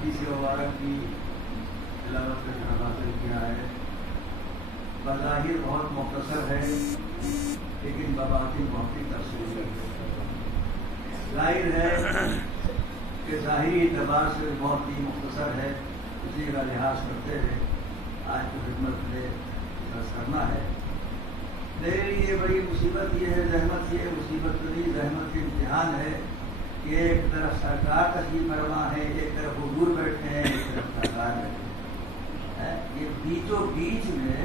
حدیث مبارک کی تلاوت کا شرف حاصل کیا ہے. بظاہر بہت مختصر ہے لیکن بباطن بہت ہی تفصیل ہے. ظاہر ہے کہ ظاہری اعتبار سے بہت ہی مختصر ہے. اسی کا لحاظ کرتے ہوئے آج کی خدمت میں درس کرنا ہے. میرے لیے بڑی مصیبت یہ ہے، زحمت یہ مصیبت نہیں، زحمت کے امتحان ہے کہ ایک طرف سرکار تشریف فرما ہے، ایک طرف حضور بیٹھے ہیں، ایک طرف سرکار بیٹھے ہیں. یہ بیچوں بیچ میں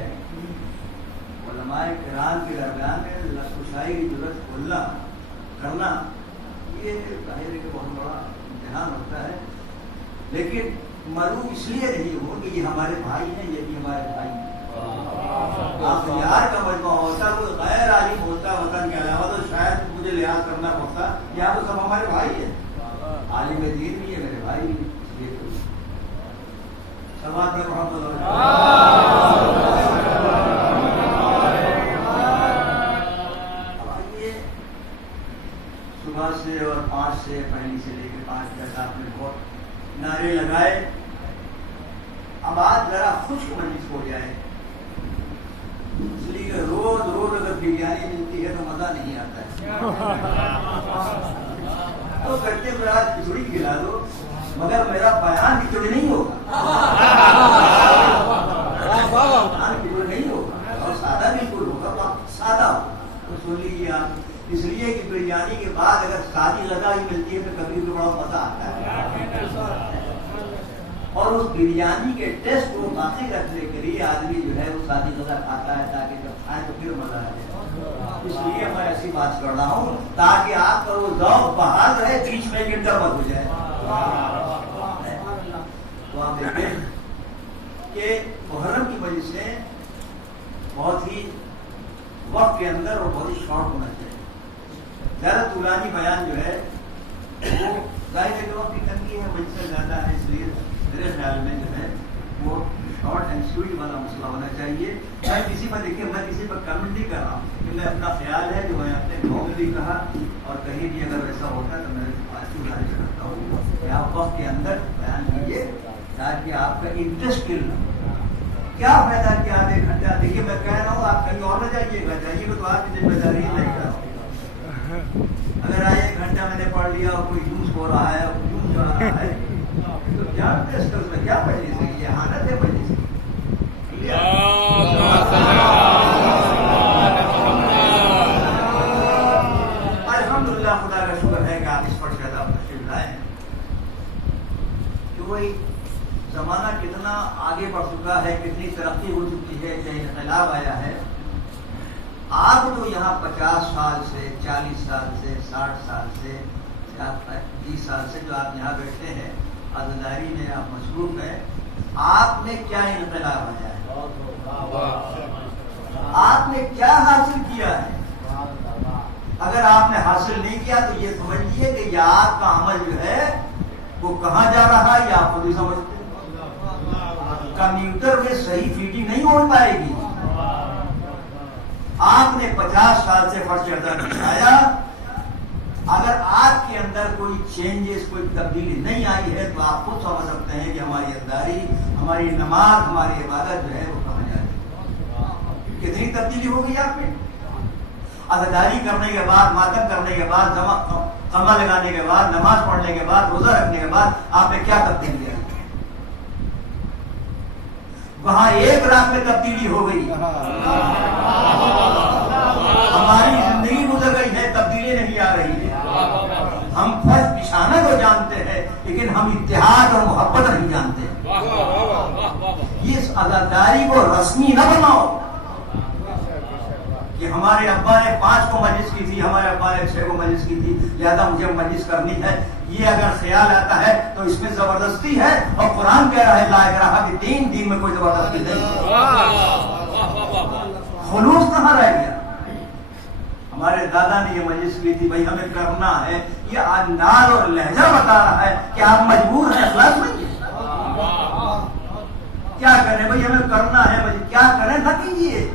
علماء کرام کے درمیان میں لفظ کی ضرورت کھولنا کرنا، یہ ظاہر ہے کہ بہت بڑا امتحان ہوتا ہے. لیکن معلوم اس لیے نہیں ہو کہ یہ ہمارے بھائی ہیں، یہ بھی ہمارے بھائی ہیں. آپ یار کا مجمع ہوتا، کوئی غیر عالم ہوتا وطن کے علاوہ تو شاید مجھے لحاظ کرنا پڑتا. یہاں تو سب ہمارے بھائی ہیں، عالم دین بھی ہے میرے بھائی بھی. اس لیے تو سماج میں محمد صبح سے اور 5 سے پہلی سے لے کے 5 تک آپ نے بہت نعرے لگائے. اب آج ذرا خشک مجلس ہو جائے، اس لیے کہ روز روز اگر بریانی ملتی ہے تو مزہ نہیں آتا ہے. تو کہتے ہیں میرا کھچڑی کھلا دو، مگر میرا بیان کھچڑی نہیں ہوگا، بیان کھچڑی نہیں ہوگا اور سادہ بالکل ہوگا. سادہ ہوگا تو سن لیجیے آپ. اس لیے کہ بریانی کے بعد اگر سادی غذا ہی ملتی ہے تو کبھی بھی بڑا مزہ آتا ہے. اور اس بریانی کے ٹیسٹ کو باقی رکھنے کے لیے آدمی جو ہے وہ سادی غذا کھاتا ہے تاکہ جب کھائے تو پھر مزہ آ جائے. اس لیے میں ایسی بات کر رہا ہوں تاکہ آپ کا وہ ذوق بحال رہے، بیچ میں انٹرول ہو جائے. تو آپ دیکھیں کہ محرم کی وجہ سے بہت ہی وقت کے اندر اور بہت ہی شارٹ ہونا چاہیے. زیادہ طولانی بیان جو ہے وہ ظاہر ہے کہ وقت کی تنگی ہے، وجہ سے زیادہ ہے. اس لیے میرے خیال میں جو ہے وہ شارٹ اینڈ سویٹ والا مسئلہ ہونا چاہیے. میں کسی پر دیکھیے، میں کسی پر کمنٹ نہیں کر رہا ہوں کہ میں اپنا خیال ہے جو میں اپنے گاؤں میں بھی کہا اور کہیں بھی اگر ایسا ہوتا ہے تو میں آج کی گزارش کرتا ہوں کہ آپ وقت کے اندر بیان کیجیے تاکہ آپ کا انٹرسٹ کل نہ. کیا فائدہ کہ آپ 1 گھنٹہ دیکھیے، میں کہہ رہا ہوں آپ کہیں اور نہ جائیے گا، جائیے گا تو آپ کی ذمہ داری نہیں رہا. اگر آج 1 گھنٹہ میں نے پڑھ لیا اور کوئی جوس ہو رہا ہے اور جوس جا رہا ہے تو کیا انٹرسٹ ہے اس میں؟ کیا مجلس ہے؟ یہ حالت ہے مجلس کی. الحمدللہ، خدا کا شکر ہے کہ آپ اس پر زیادہ تشریف لائے ہیں. کہ وہی زمانہ کتنا آگے بڑھ چکا ہے، کتنی ترقی ہو چکی ہے، کہیں انقلاب آیا ہے. آپ جو یہاں 50 سال سے 40 سال سے 60 سال سے 30 سال سے جو آپ یہاں بیٹھے ہیں، عزاداری میں آپ مصروف ہیں، آپ نے کیا انقلاب آیا ہے؟ آپ نے کیا حاصل کیا ہے؟ اگر آپ نے حاصل نہیں کیا تو یہ سمجھ لیجیے کہ یہ آپ کا عمل جو ہے وہ کہاں جا رہا ہے، یہ آپ خود ہی سمجھتے ہیں. کمپیوٹر میں صحیح فیڈنگ نہیں ہو پائے گی. آپ نے 50 سال سے فرض ادا دکھایا، اگر آپ کے اندر کوئی چینجز، کوئی تبدیلی نہیں آئی ہے تو آپ خود سمجھ سکتے ہیں کہ ہماری عزاداری، ہماری نماز، ہماری عبادت جو ہے وہ کہاں جا رہی ہے. کتنی تبدیلی ہو گئی آپ میں. عزاداری کرنے کے بعد، ماتم کرنے کے بعد، قمہ لگانے کے بعد، نماز پڑھنے کے بعد، روزہ رکھنے کے بعد آپ نے کیا تبدیلی آئی؟ وہاں 1 لاکھ میں تبدیلی ہو گئی. ہماری زندگی گزر گئی ہے، تبدیلی نہیں آ رہی ہے. ہم فرض نشانہ کو جانتے ہیں لیکن ہم اتحاد اور محبت نہیں جانتے. اس عزاداری کو رسمی نہ بناؤ کہ ہمارے ابا نے 5 کو مجلس کی تھی، ہمارے ابا نے 6 کو مجلس کی تھی، لہذا مجھے مجلس کرنی ہے. یہ اگر خیال آتا ہے تو اس میں زبردستی ہے، اور قرآن کہہ رہا ہے لا اکراہ فی الدین، دین میں کوئی زبردستی نہیں. خلوص کہاں رہ گیا؟ ہمارے دادا نے یہ مجلس کی تھی، بھائی ہمیں کرنا ہے. یہ انداز اور لہجہ بتا رہا ہے کہ آپ مجبور ہیں، اخلاص نہیں ہے. کیا کریں بھائی، ہمیں کرنا ہے بھائی، کیا کریں؟ نہ کیجیے.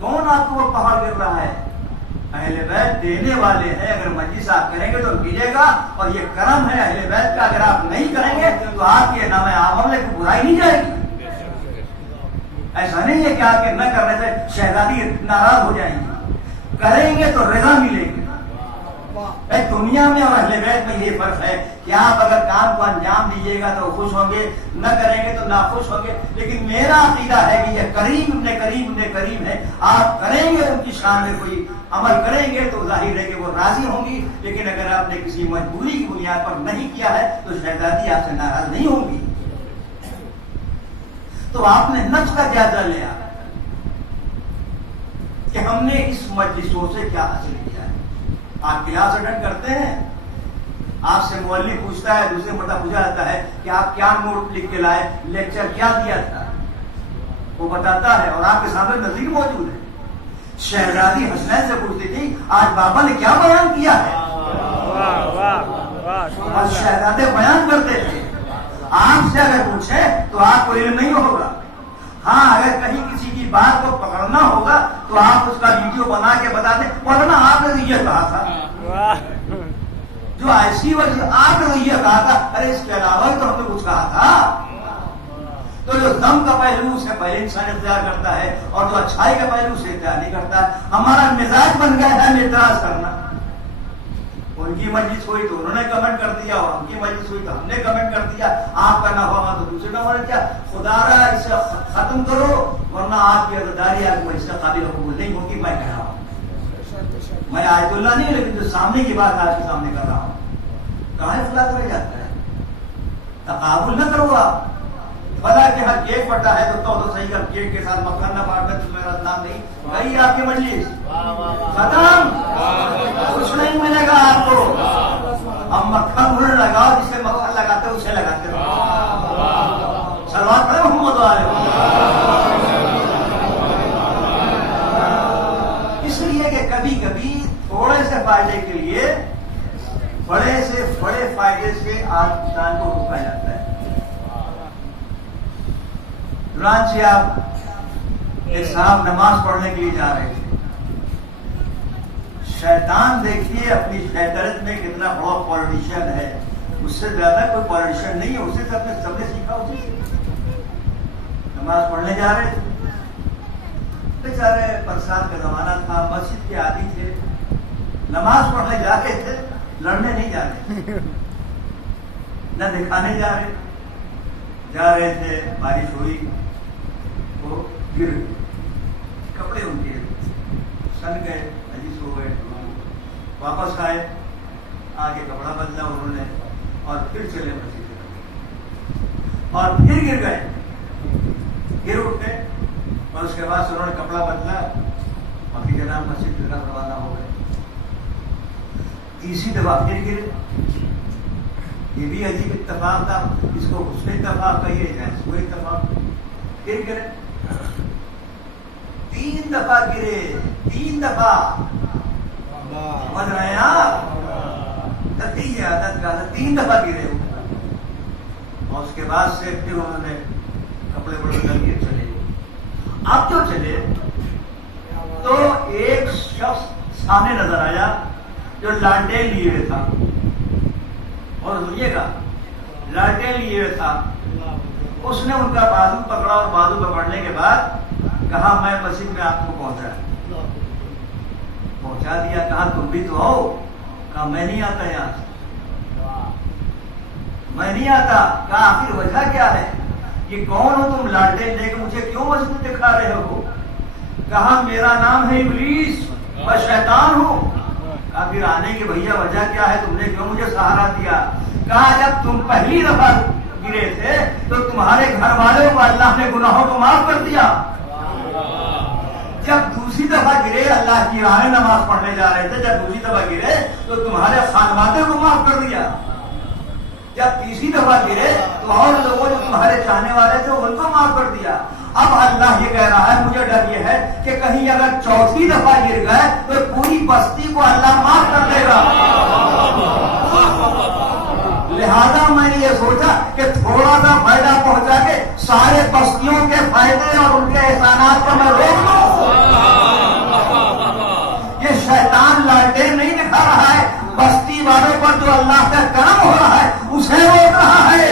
کون آپ کو وہ پہاڑ گر رہا ہے؟ اہل بیت دینے والے ہیں، اگر مجلس آپ کریں گے تو کیجیے گا، اور یہ کرم ہے اہل بیت کا، اگر آپ نہیں کریں گے تو آپ کے نام عام میں کوئی برائی نہیں جائے گی۔ ایسا نہیں ہے کہ آپ کے نہ کرنے سے شہزادی ناراض ہو جائیں گی، کریں گے تو رضا ملے گی۔ دنیا میں اور اہل بیت میں یہ فرق ہے کہ آپ اگر کام کو انجام دیجیے گا تو خوش ہوں گے، نہ کریں گے تو ناخوش ہوں گے، لیکن میرا عقیدہ ہے کہ یہ کریم ابن کریم ابن کریم ہے، آپ کریں گے ان کی شان میں کوئی عمل کریں گے تو ظاہر ہے کہ وہ راضی ہوں گی، لیکن اگر آپ نے کسی مجبوری کی بنیاد پر نہیں کیا ہے تو شہزادی آپ سے ناراض نہیں ہوں گی۔ تو آپ نے نفس کا جائزہ لیا کہ ہم نے اس مجلسوں سے کیا حاصل کیا ہے۔ آپ کلاس اٹینڈ کرتے ہیں، آپ سے معلم پوچھتا ہے، دوسرے مرتبہ پوچھا جاتا ہے کہ آپ کیا نوٹ لکھ کے لائے، لیکچر کیا دیا تھا، وہ بتاتا ہے اور آپ کے سامنے نظیر موجود ہے۔ شہزادی حسنین سے پوچھتی تھی آج بابا نے کیا بیان کیا ہے، اور شہزادے بیان کرتے تھے۔ آپ سے اگر پوچھے تو آپ کو علم نہیں ہوگا، ہاں اگر کہیں کسی کی بات کو پکڑنا ہوگا تو آپ اس کا ویڈیو بنا کے بتا دیں، ورنہ آپ نے تو یہ کہا تھا، جو ایسی وجہ آپ نے تو یہ کہا تھا، ارے اس کے علاوہ تو ہم نے کچھ کہا تھا۔ تو جو ذم کا پہلو سے پہلے انسان اختیار کرتا ہے اور جو اچھائی کا پہلو سے اختیار نہیں کرتا ہے، ہمارا مزاج بن گیا ہے اعتراض کرنا۔ ان کی مجلس ہوئی تو انہوں نے کمنٹ کر دیا، اور ان کی مجلس ہوئی تو ہم نے کمنٹ کر دیا، آپ کا نہ ہوا تو دوسرے نہ ہونا۔ کیا خدا را اسے ختم کرو، ورنہ آپ کی عزاداری آپ کو اس سے قابل قبول نہیں ہوگی۔ میں کہہ رہا ہوں، میں آیت اللہ نہیں، لیکن جو سامنے کی بات آپ کے سامنے کر رہا ہوں۔ کہاں اخلاق رہ جاتا ہے؟ تقابل نہ کرو آپ، بھلا کہ ہر کیک پڑتا ہے تو صحیح کر، کیک کے ساتھ مکھن نہ پاٹ کر میرا نام نہیں بھائی، آپ کی مجلس ختم، کچھ نہیں ملے گا آپ کو۔ ہم مکھن انہیں لگاؤ، جسے مکھن لگاتے اسے لگاتے رہو۔ سلوات پڑھیں محمد علیہ۔ اس لیے کہ کبھی کبھی تھوڑے سے فائدے کے لیے بڑے سے بڑے فائدے سے انسان کو روکا جاتا ہے۔ چنانچہ آپ ایک صاحب نماز پڑھنے کے لیے جا رہے تھے، شیطان دیکھیے اپنی شیطنت میں کتنا بڑا پولیٹیشین ہے، اس سے زیادہ کوئی پولیٹیشین نہیں ہے، اسے سب نے سیکھا اسی سے۔ نماز پڑھنے جا رہے تھے، بیچارے برسات کا زمانہ تھا، مسجد کے عادی تھے، نماز پڑھنے جا رہے تھے، لڑنے نہیں جا رہے، نہ دکھانے جا رہے تھے۔ بارش ہوئی، وہ گر گئے، کپڑے ان کے سن گئے، نجس ہو گئے، واپس آئے، آگے کپڑا بدلا انہوں نے، اور پھر چلے مسجد، اور پھر گر گئے، گر اٹھے، اور اس کے بعد سے انہوں نے کپڑا بدلا، باقی جناب مسجد کی طرف روانہ ہو گئے۔ تیسری دفعہ پھر گرے، یہ بھی عجیب اتفاق تھا، اس کو حسن اتفاق کہیے یا اس کو اتفاق۔ پھر گرے، 3 دفعہ گرے، 3 دفعہ، سمجھ رہے ہیں آپ؟ نتیجہ عادت کا 3 دفعہ گرے، اور اس کے بعد سے پھر انہوں نے کپڑے بدل کے چلے۔ اب جو چلے تو ایک شخص سامنے نظر آیا جو لانٹین لیے ہوئے تھا، اور سنیے گا، لانٹین لیے ہوئے تھا۔ اس نے ان کا بازو پکڑا، اور بازو پکڑنے کے بعد کہا میں مسجد میں آپ کو پہنچا دیا۔ کہا تم بھی تو آؤ، کہا میں نہیں آتا یہاں سے، میں نہیں آتا۔ کہا آخر وجہ کیا ہے، یہ کون ہو تم، لانٹین لے کے مجھے کیوں مسجد دکھا رہے ہو؟ کہا میرا نام ہے ابلیس، میں شیطان ہوں۔ کہا پھر آنے کی بھیا وجہ کیا ہے، تم نے کیوں مجھے سہارا دیا؟ کہا جب تم پہلی دفعہ گرے تھے تو تمہارے گھر والوں کو اللہ نے گناہوں کو معاف کر دیا، جب دوسری دفعہ گرے اللہ کی راہ میں نماز پڑھنے جا رہے تھے، جب دوسری دفعہ گرے تو تمہارے خانوادے کو معاف کر دیا، جب تیسری دفعہ گرے تو اور لوگوں جو تمہارے چاہنے والے تھے ان کو معاف کر دیا۔ اب اللہ یہ کہہ رہا ہے، مجھے ڈر یہ ہے کہ کہیں اگر چوتھی دفعہ گر گئے تو پوری بستی کو اللہ معاف کر دے گا، لہذا میں نے یہ سوچا کہ تھوڑا سا فائدہ پہنچا کے سارے بستیوں کے فائدے اور ان کے احسانات کو میں روک لوں۔ یہ شیطان لالٹین نہیں دکھا رہا ہے، بستی والوں پر جو اللہ کا کرم ہو رہا ہے اسے روک رہا ہے۔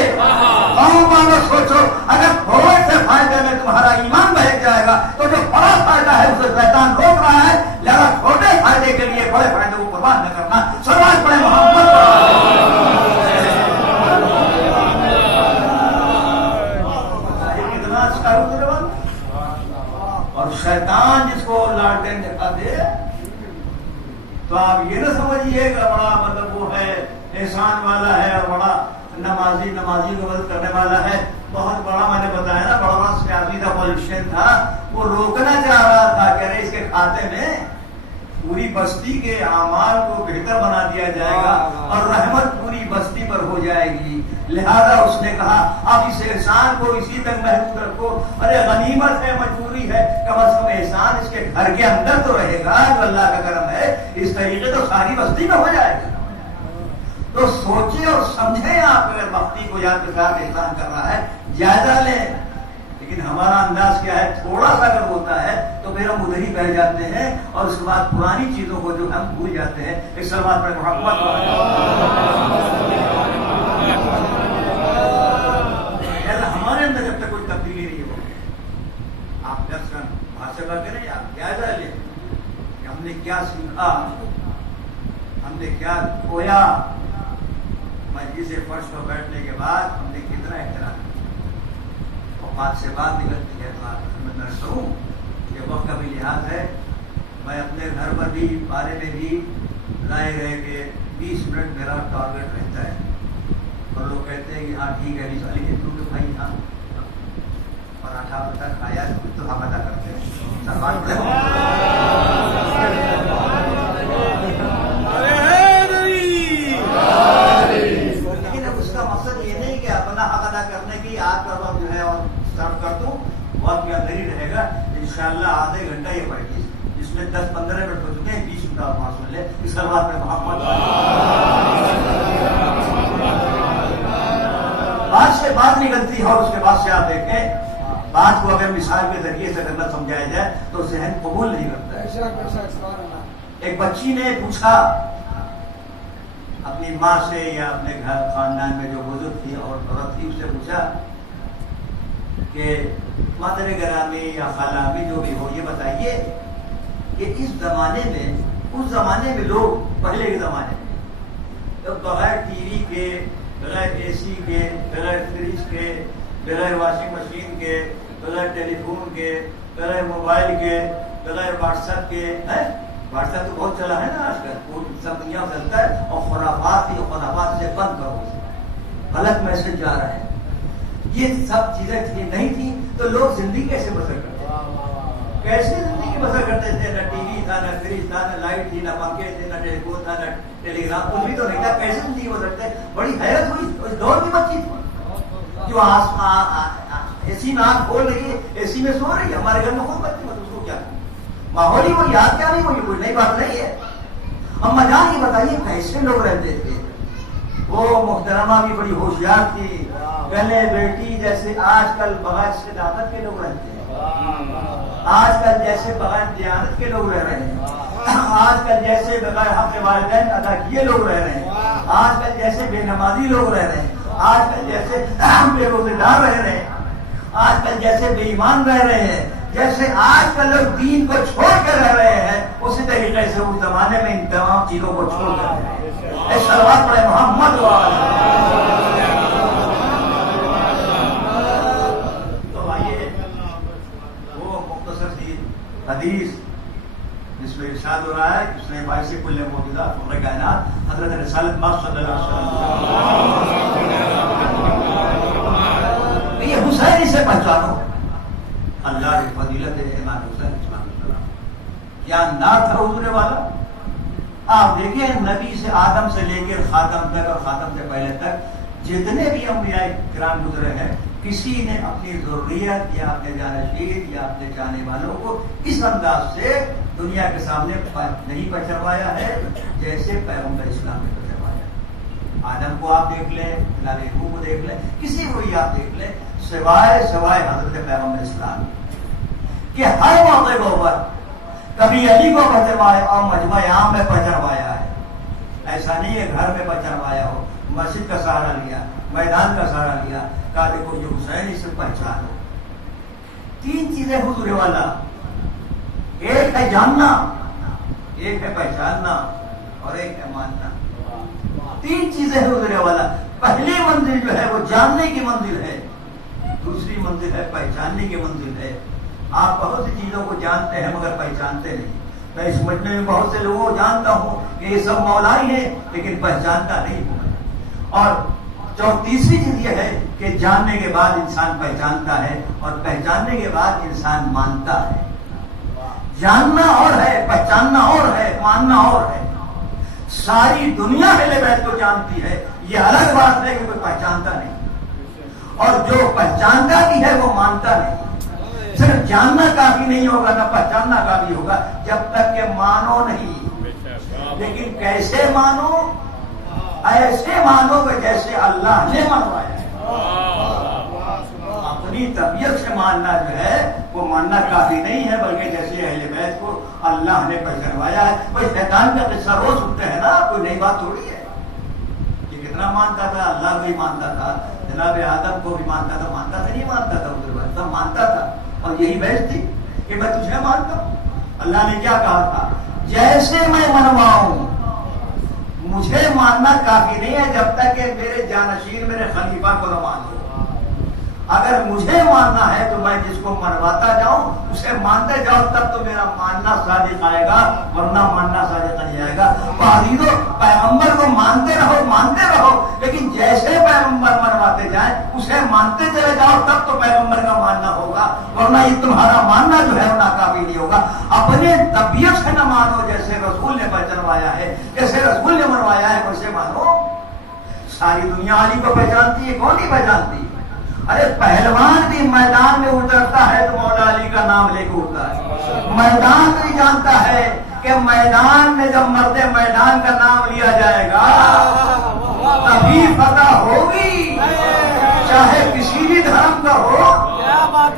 قوم والوں سوچو، اگر تھوڑے سے فائدے میں تمہارا ایمان بہک جائے گا تو جو بڑا فائدہ ہے اسے شیطان روک رہا ہے، لہذا چھوٹے فائدے کے لیے بڑے فائدے کو قربان نہ کرنا۔ سوال پڑے محمد کتنا اچھا اور شیطان جس کو لالٹین دکھا دے تو آپ یہ نہ سمجھیے کہ بڑا مطلب وہ ہے احسان والا ہے اور بڑا نمازی کو مدد کرنے والا ہے۔ بہت بڑا میں نے بتایا نا، بڑا سیاسی تھا، پولیٹیشین تھا، وہ روکنا چاہ رہا تھا کہ ارے اس کے کھاتے میں پوری بستی کے اعمال کو بہتر بنا دیا جائے گا اور رحمت پوری بستی پر ہو جائے گی، لہذا اس نے کہا اب اس احسان کو اسی تک محدود رکھو۔ ارے غنیمت ہے، مجبوری ہے، کم از کم احسان اس کے گھر کے اندر تو رہے گا جو اللہ کا کرم ہے، اس طریقے تو ساری بستی میں ہو جائے گا۔ تو سوچیں اور سمجھیں، آپ اگر بستی کو یاد کے ساتھ احسان کر رہا ہے جائزہ لیں، لیکن ہمارا انداز کیا ہے، تھوڑا سا اگر ہوتا ہے تو پھر ہم ادھر ہی بیٹھ جاتے ہیں اور اس کے بعد پرانی چیزوں کو جو ہم بھول جاتے ہیں۔ ایک سلوات پر محمد ہمارے اندر جب تک کوئی تبدیلی نہیں ہو، آپ دس کا محاسبہ کریں، آپ جائزہ لیں کہ ہم نے کیا سیکھا، ہم نے کیا کھویا، مجلس فرش پر بیٹھنے کے بعد ہم نے کتنا احترام کیا، اور بات سے بات نکلتی ہے۔ تو آپ میں رکھتا ہوں کہ وقت کا بھی لحاظ ہے، میں اپنے گھر پر بھی بارے میں بھی ظاہر ہے کہ 20 منٹ میرا ٹارگیٹ رہتا ہے، اور لوگ کہتے ہیں کہ ہاں ٹھیک ہے 20 والی دن کے بھائی ہاں پراٹھا وٹھا کھایا تو ہم ادا کرتے ہیں۔ لیکن اب اس کا مقصد یہ نہیں کہ اپنا حق ادا کرنے کی آپ کا وقت جو ہے اور سرو کر دوں، وقت کے اندر ہی رہے گا انشاءاللہ۔ آدھے گھنٹہ یہ پڑھیے جس میں 10-15 منٹ ہو چکے ہیں، 20 منٹ آپ وہاں سن لیں۔ اس کے بعد میں محمد بات سے بات نکلتی ہے، اور اس کے بعد سے آپ دیکھیں بات کو اگر مثال کے ذریعے سے کرنا سمجھایا جائے تو ذہن قبول نہیں کرتا ہے۔ ایک بچی نے پوچھا اپنی ماں سے یا اپنے گھر خاندان میں جو بزرگ تھی اور عورت تھی، اس سے پوچھا کہ مادر گرامی یا خالہ امی جو بھی ہو، یہ بتائیے کہ اس زمانے میں، اس زمانے میں لوگ پہلے کے زمانے میں بغیر ٹی وی کے، بغیر اے سی کے، بغیر فریج کے، بغیر واشنگ مشین کے، بغیر ٹیلی فون کے، بغیر موبائل کے، بغیر واٹس ایپ کے، واٹس ایپ تو بہت چلا ہے نا آج کل، وہ سب دنیا میں چلتا ہے، اور خرافات سے بند کرو، غلط میسج جا رہا ہے، یہ سب چیزیں نہیں تھیں تو لوگ زندگی کیسے بسر کرتے ہیں؟ کیسے زندگی بسر کرتے تھے؟ نہ ٹی وی تھا، نہ فریج تھا، نہ لائٹ تھی، نہ پنکھے تھے، نہ ٹیلی فون تھا، نہ ٹیلی گرام، کچھ بھی تو نہیں تھا، کیسے زندگی بسرتے؟ بڑی حیرت ہوئی اس دور کی بچی تھی جو اے سی میں آنکھ کھول رہی ہے، اے سی میں سو رہی ہے، ہمارے گھر میں خود بچی مت، اس کو کیا ماحول ہی وہ یاد کیا نہیں ہوئی، کوئی نئی بات نہیں ہے۔ اما جان یہ بتائیے کیسے لوگ رہتے تھے؟ وہ محترمہ بھی بڑی ہوشیار تھی، گلے بیٹی جیسے آج کل بغیر صداقت کے لوگ رہتے ہیں، آج کل جیسے بغیر دیانت کے لوگ رہ رہے ہیں، آج کل جیسے بغیر حق والدین ادا کیے لوگ رہ رہے ہیں، آج کل جیسے بے نمازی لوگ رہ رہے ہیں، آج کل جیسے بے روزے دار رہ رہے ہیں، آج کل جیسے بے ایمان رہ رہے ہیں، جیسے آج کل لوگ دین کو چھوڑ کر رہ رہے ہیں، اسی طریقے سے اس زمانے میں ان تمام چیزوں کو چھوڑ کر رہے ہیں۔ اے صلوات پڑھے محمد تو آئیے وہ مختصر سی حدیث جس میں ارشاد ہو رہا ہے، اس نے باعث کل موجودہ فخر کائنات حضرت رسالت مآب صلی اللہ علیہ وسلم یہ حسین سے پہچانو، اللہ کی فضیلت ہے امام حسین علیہ السلام، کیا انداز تھا حضور والا۔ آپ دیکھیں نبی سے آدم سے لے کر خاتم تک اور خاتم سے پہلے تک جتنے بھی انبیاء کرام گزرے ہیں، کسی نے اپنی ضروریت یا اپنے جانشین یا اپنے چاہنے والوں کو اس انداز سے دنیا کے سامنے نہیں پہچانوایا ہے جیسے پیغمبر اسلام نے پہچانوایا۔ آدم کو آپ دیکھ لیں، جناب نوح کو دیکھ لیں، کسی کو بھی آپ دیکھ لیں، سوائے حضرت پیغمبر اسلام کہ ہر موقع کے اوپر کبھی علی کو پہچنوایا اور مجمع عام میں پہچنوایا ہے. ایسا نہیں ہے گھر میں پہچنوایا ہو، مسجد کا سہارا لیا، میدان کا سہارا لیا، کہا دیکھو یہ حسین، اسے پہچانو. 3 چیزیں حضور والا، ایک ہے جاننا، ایک ہے پہچاننا، اور ایک ہے ماننا. 3 چیزیں حضور والا. پہلی منزل جو ہے وہ جاننے کی منزل ہے، دوسری منزل ہے پہچاننے کی منزل ہے. آپ بہت سی چیزوں کو جانتے ہیں مگر پہچانتے نہیں. میں اس مجمع میں بہت سے لوگوں کو جانتا ہوں کہ یہ سب مولائی ہیں، لیکن پہچانتا نہیں ہوں. اور تیسری چیز یہ ہے کہ جاننے کے بعد انسان پہچانتا ہے، اور پہچاننے کے بعد انسان مانتا ہے. جاننا اور ہے، پہچاننا اور ہے، ماننا اور ہے. ساری دنیا اہل بیت کو جانتی ہے، یہ الگ بات ہے کہ کوئی پہچانتا نہیں، اور جو پہچانتا بھی ہے وہ مانتا نہیں. صرف جاننا کافی نہیں ہوگا، نہ پہچاننا کافی ہوگا جب تک کہ مانو نہیں. لیکن کیسے مانو؟ ایسے مانو کہ جیسے اللہ نے منوایا ہے. اپنی طبیعت سے ماننا جو ہے وہ ماننا کافی نہیں ہے، بلکہ جیسے اہل بیت کو اللہ نے پہچانوایا ہے. وہ شیطان کا قصہ روز سنتے ہیں نا، کوئی نئی بات تھوڑی ہے. یہ کتنا مانتا تھا، اللہ کو ہی مانتا تھا، جناب آدم کو بھی مانتا تھا، مانتا تھا نہیں مانتا تھا، سب مانتا تھا. اور یہی بحث تھی کہ میں تجھے مانتا ہوں. اللہ نے کیا کہا تھا؟ جیسے میں منواؤں. مجھے ماننا کافی نہیں ہے جب تک کہ میرے جانشین میرے خلیفہ کو نہ مان لو. اگر مجھے ماننا ہے تو میں جس کو منواتا جاؤں اسے مانتے جاؤ، تب تو میرا ماننا صادق آئے گا، ورنہ ماننا صادق نہیں آئے گا. عزیزو، پیغمبر کو مانتے رہو، لیکن جیسے پیغمبر منواتے جائیں اسے مانتے چلے جاؤ، تب تو پیغمبر کا ماننا ہوگا، ورنہ یہ تمہارا ماننا جو ہے وہ ناکافی نہیں ہوگا. اپنے طبیعت سے نہ مانو، جیسے رسول نے پہچنوایا ہے، جیسے رسول نے منوایا ہے ویسے مانو. ساری دنیا علی کو پہچانتی ہے، کون نہیں پہچانتی؟ ارے پہلوان بھی میدان میں اترتا ہے تو مولا علی کا نام لے کے اٹھتا ہے. میدان بھی جانتا ہے کہ میدان میں جب مرد میدان کا نام لیا جائے گا تبھی فتح ہوگی، چاہے کسی بھی دھرم کا ہو.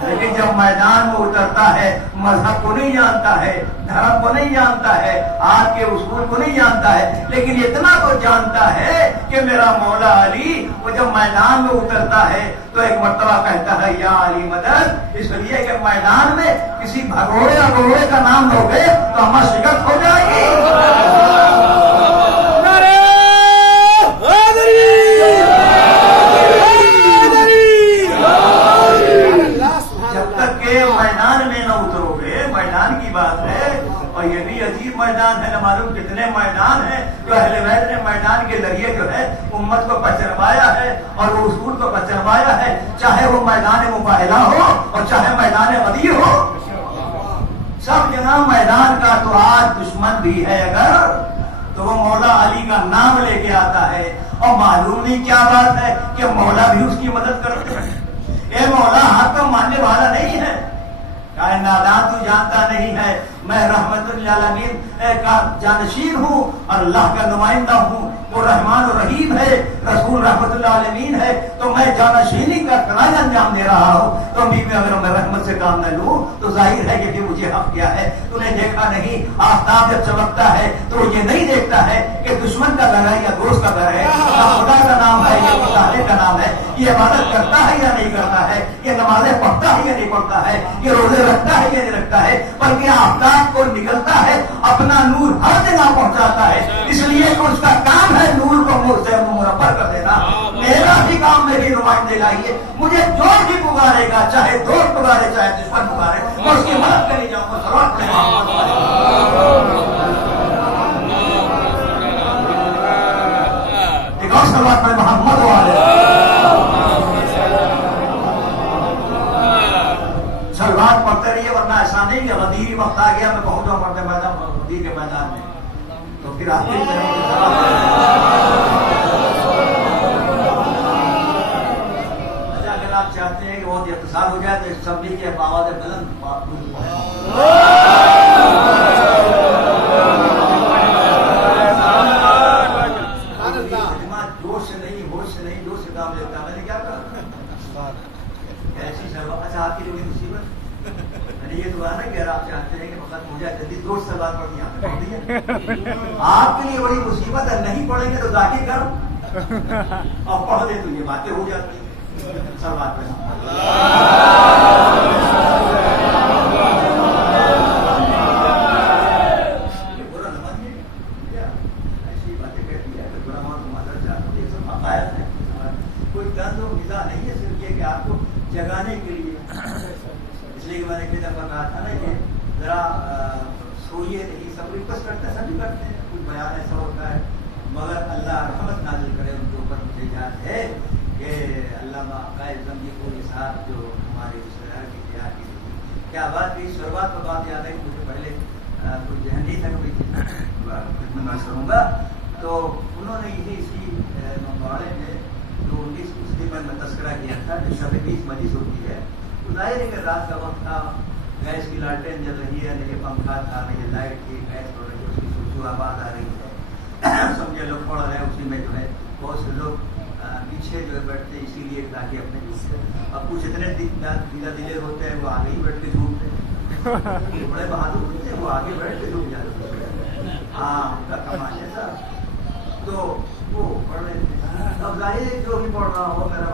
لیکن جب میدان میں اترتا ہے مذہب کو نہیں جانتا ہے، دھرم کو نہیں جانتا ہے، آج کے اصول کو نہیں جانتا ہے، لیکن اتنا تو جانتا ہے کہ میرا مولا علی وہ جب میدان میں اترتا ہے تو ایک مرتبہ کہتا ہے یا علی مدد، اس لیے کہ میدان میں کسی بھگوڑے یا گھوڑے کا نام لوگے تو ہمیں شکست ہو جائے گی. میدان میں نہ اترو گے، میدان کی بات ہے. اور یہ بھی عجیب میدان ہے، نہ معلوم کتنے میدان ہیں جو اہل بیت نے میدان کے ذریعے جو ہے امت کو پہچنوایا ہے اور وہ اصول کو پہچنوایا ہے، چاہے وہ میدان مباہلہ ہو اور چاہے میدان غدیر ہو. سب جگہ میدان کا تو آج دشمن بھی ہے اگر تو وہ مولا علی کا نام لے کے آتا ہے. اور معلوم نہیں کیا بات ہے کہ مولا بھی اس کی مدد کرتے ہیں. اے مولا حق کا ماننے والا نہیں ہے، نادان تو جانتا نہیں ہے میں رحمت للعالمین کا جانشین ہوں اور اللہ کا نمائندہ ہوں. وہ رحمان و رحیم ہے، رسول رحمت للعالمین ہے، تو میں جانشینی کا قرار انجام دے رہا ہوں. تو بھی میں اگر میں رحمت سے کام نہ لوں تو ظاہر ہے کہ مجھے حق کیا ہے. تو نے دیکھا نہیں آفتاب جب چمکتا ہے تو یہ نہیں دیکھتا ہے کہ دشمن کا گھر ہے یا دوست کا گھر ہے، خدا کا نام ہے یا مطالعے کا نام ہے، یہ عبادت کرتا ہے یا نہیں کرتا ہے، یہ نمازیں پڑھتا ہے یا نہیں پڑھتا ہے، یہ روزے رکھتا ہے یا نہیں رکھتا ہے، بلکہ آفتاب کو نکلتا ہے اپنا نور ہر جگہ پہنچاتا ہے. اس لیے کہ اس کا کام ہے نور کو نور سے منور کر دینا. میرا بھی کام میری نمائندے لائیے، مجھے جو بھی پکارے گا، چاہے دوست پکارے چاہے دشمن پکارے، میں اس کی مدد کرنے جاؤں گا. ضرورت میں محمد والے سلوات پڑھتے رہیے، ورنہ ایسا نہیں کہ غدیر وقت آ گیا میں پہنچا مرد میدان غدیر کے میدان میں تو پھر آپ کی اگر آپ چاہتے ہیں کہ بہت اتصال ہو جائے تو اس سبھی کی آواز بلند جوش سے نہیں، ہوش سے نہیں، جوش سے کام لیتا. میں نے کیا کہا ایسی سب. اچھا آپ کی جو مصیبت میں نے یہ دعا نا کہ اگر آپ چاہتے ہیں کہ ختم ہو جائے جلدی، دو آپ کے لیے بڑی مصیبت ہے, نہیں پڑھیں گے تو ذاکر کر اور پڑھ دے تو یہ باتیں ہو جاتی ہیں. سب بات پہ برا نماز ایسی باتیں کہتی ہے کہ برا مان معذرت چاہتے ہیں, یہ سب حقائق ہے. کوئی طرز و مزاح نہیں ہے, صرف یہ کہ آپ کو جگانے کے لیے. اس لیے کہ میں نے کئی دفعہ کہا تھا نا کہ ذرا سوئیے نہیں, سب ریکویسٹ کرتے ہیں, سبھی کرتے ہیں, کوئی بیان ایسا ہوتا ہے, مگر اللہ رحمت نازل کرے ان کے اوپر. مجھے یاد ہے کہ علامہ عقائد زمبی کو صاحب جو ہمارے شہر کی تیار کی تھی, کیا بات تھی, شروعات میں بات یاد ہے کہ مجھے پہلے کوئی ذہن نہیں تھا کبھی خدمت میں کروں گا, تو انہوں نے اسی منگواڑے میں جو 19 اس دن میں تذکرہ کیا تھا جو شب 20 مجلس ہوتی ہے, تو ظاہر ہے کہ رات کا وقت تھا, گیس کی لالٹین جل رہی ہے, نہ یہ پنکھا تھا, نہ یہ لائٹ تھی, گیس ہو رہی ہے, اس کی سرسور آواز آ رہی ہے, سمجھے لوگ پڑھ رہے ہیں, اسی میں جو ہے بہت سے لوگ پیچھے جو ہے بیٹھتے ہیں اسی لیے تاکہ اپنے جھوٹتے. اب کچھ اتنے دیلا دلے ہوتے ہیں وہ آگے ہی بیٹھ کے جھوٹتے ہیں, بڑے بہادر ہوتے ہیں, وہ آگے بیٹھ کے جھوٹ جاتے ہیں. ہاں ان کا کمال ہے سر. تو وہ پڑھ رہے تھے. اب ظاہر جو بھی پڑھ رہا ہو, میرا